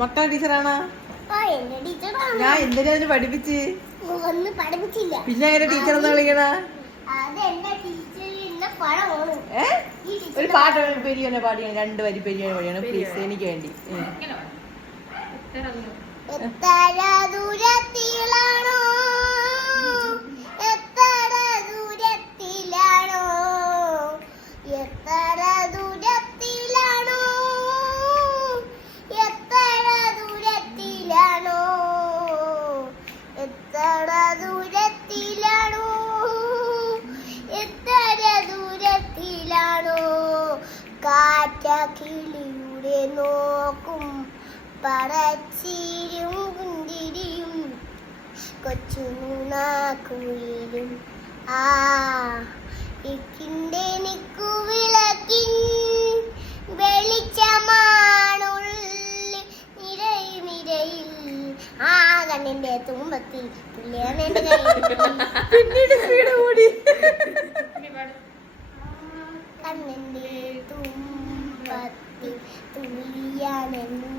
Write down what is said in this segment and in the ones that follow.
മക്കളെ ടീച്ചറാണോ? ഞാൻ എന്തിനാ പഠിപ്പിച്ച്? പിന്നെ എങ്ങനെ ടീച്ചർ എന്ന് വിളിക്കണ? ഒരു പാട്ട് പെരിയോനെ പാടിയാണ്, 2 വരി പെരിയോനെ പാടിയാണ് പ്ലീസ്, എനിക്ക് വേണ്ടി. കാറ്റക്കിളിയുടെ നോക്കും പറച്ചിരും കുന്തിരിയും കൊച്ചുനാക്കുയിലും ഇക്കിന്റെ നിക്കു വിളക്കിൻ വെളിച്ചമാണുള്ളിൽ നിരയിൽ കണ്ണിന്റെ തുമ്പത്തിൽ പിന്നെയാണ് കണ്ണിന്റെ തുമ്പത്തിൽ തുള്ളിയാണെന്ന്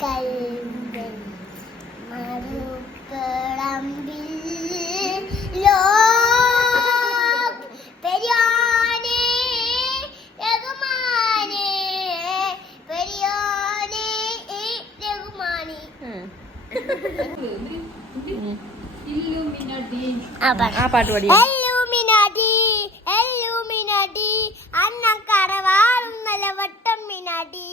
കൽവൻ മറുകളമ്പിൽ പെരിയോനെ രഘുമാനെ പെരിയോനെ രഘുമാനി. ആ പാട്ട് പാടി. അന്നം കറവാറും നല്ല വട്ടം മിനാടി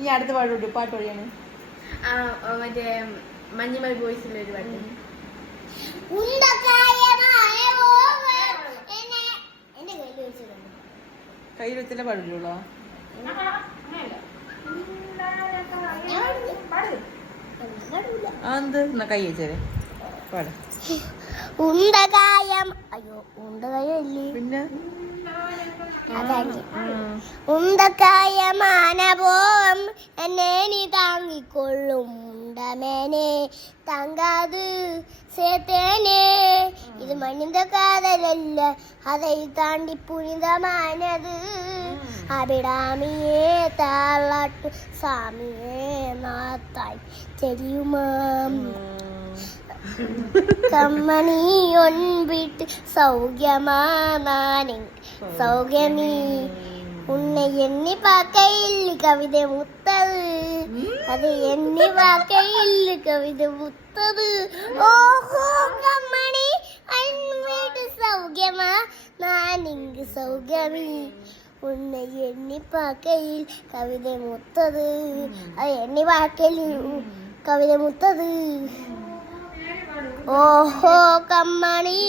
ഈ അടുത്ത പാട്ട് പാട്ട് പാടിയാണ് മറ്റേ മഞ്ഞുമൽ ബോയ്സിലെ ഒരു പാട്ട്. കയ്യിൽ വെച്ചല്ലേ പാടില്ലുള്ളോ? എന്ത് എന്നാ കൈ വെച്ചേ പാട്. ഉണ്ടകായം, അയ്യോ ഉണ്ടകായല്ലേ, പിന്നെ ഉണ്ടക്കായ മാനപോം എന്നെ നീ താങ്ങിക്കൊള്ളും ഉണ്ടമേനെ തങ്കാത് സേത്തേനെ. ഇത് മണ്ണിന്റെ കാതലല്ല, அதை താണ്ടി പുനിതമാനത്. അഭിടാമിയെ താളാട്ടു സ്വാമിയെ നാത്തായി ചെരിയുമാം കമ്മണി ഒൻപിട്ട് സൗഖ്യമാനാനെ സൗഖ്യമീ ഉன்னை எண்ணி பார்க்கையில் கவிதை முத்தது, அது எண்ணி பார்க்கையில் கவிதை முத்தது. ஓஹோ கம்மணி அன் வீட்டு சௌக்கியமா, நான் இங்கு சௌக்கியமி. உன்னை எண்ணி பார்க்கையில் கவிதை முத்தது, அது எண்ணி பார்க்கையில் கவிதை முத்தது. ഓഹോ കമ്മണി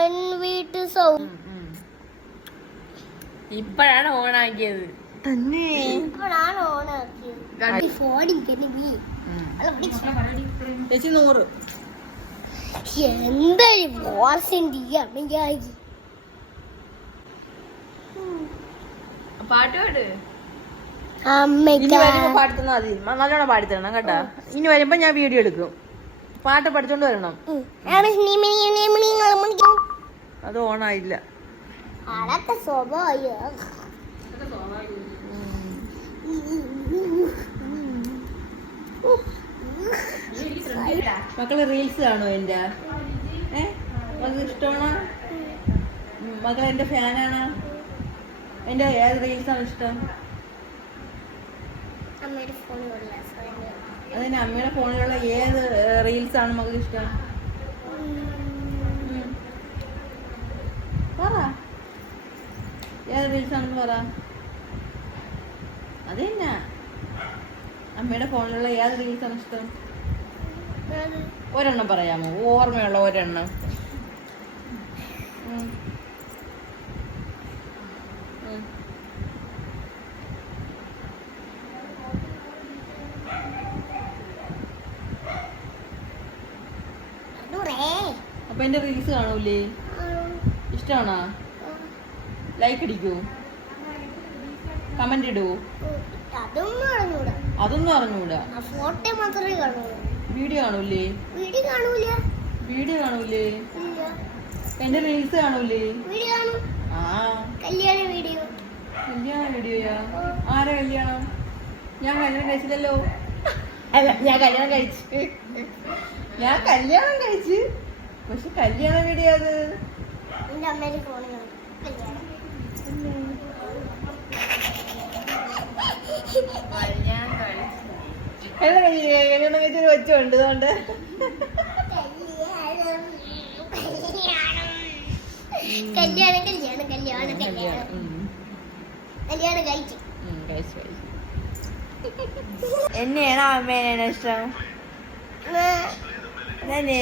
ഒൻ വീട്ടു സൗ. ഇപ്പഴാണ് ഓണാക്കിയത്. തന്നെ ഇപ്പോഴാണ് ഓണാക്കിയത്. ഫോണിൽ ചേച്ചി 100 എന്തൊരു മോശം അമ്മയായി. പാട്ട് പാട്. ഇനി വരുമ്പോ പാടിത്തന്നാ മതി, നല്ലോണം പാടിത്തരണം കേട്ടാ. ഇനി വരുമ്പോ ഞാൻ വീഡിയോ എടുക്കും, പാട്ട് പഠിച്ചോണ്ട് വരണം. അത് ഓണായില്ല. അതൊക്കെ സ്വഭാവം. മക്കള് റീൽസ് കാണോ എന്റെ? മകൾക്ക് ഇഷ്ടമാണോ? മകൾ എന്റെ ഫാനാണ്. എന്റെ ഏത് റീൽസാണ് ഇഷ്ടം? അതിന് അമ്മയുടെ ഫോണിലുള്ള ഏത് റീൽസ് ആണ് മകൾക്ക് ഇഷ്ടം? പറ, ഏത് റീൽസ് ആണെന്ന് പറ. അതെന്നാ അമ്മയുടെ ഫോണിലുള്ള ഏത് റീൽസ് ആണ് ഇഷ്ടം? ഒരെണ്ണം പറയാമോ, ഓർമ്മയുള്ള ഒരെണ്ണം? Dure. അപ്പൊ എന്റെ റീൽസ് കാണൂലേ? ഇഷ്ടമാണോ? ലൈക്ക് അടിക്കൂ? കമന്റ് ഇടൂ? അതൊന്നും അറിഞ്ഞൂടാ. അതൊന്നും അറിഞ്ഞൂടാ. ഫോട്ടോ മാത്രമേ കാണുള്ളൂ. വീഡിയോ കാണൂലേ? വീഡിയോ കാണൂല. വീഡിയോ കാണൂലേ? ഇല്ല. എന്റെ റീൽസ് കാണൂലേ? വീഡിയോ കാണും. ആ കല്യാണ വീഡിയോ. കല്യാണ വീഡിയോയാ? ആരാ കല്യാണം? ഞാൻ കല്യാണം കഴിച്ചില്ലല്ലോ. അല്ല, ഞാൻ കല്യാണം കഴിച്ച്. ഞാൻ കല്യാണം കഴിച്ച്. പക്ഷെ കല്യാണ വീഡിയോ അത് എന്റെ അമ്മേന്റെ ഫോണിൽ കല്യാണം കഴിച്ചൊരു വെച്ചുണ്ട്. അതുകൊണ്ട് കല്യാണം കല്യാണം കല്യാണം കല്യാണം കല്യാണം കഴിച്ചു. കഴിച്ചു കഴിച്ചു. എന്നെയാണോ അമ്മേനാണോ ഇഷ്ടം? തന്നെ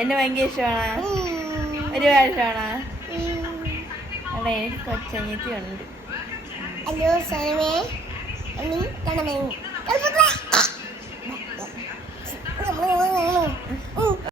എന്നെ ഭയങ്കര ഇഷ്ടമാണ്. ഒരുപാട് ഇഷ്ടമാണ്. അവിടെ എനിക്ക് കൊച്ചനിയത്തി ഉണ്ട്. ഹലോ സനമേ, നീ കണമേ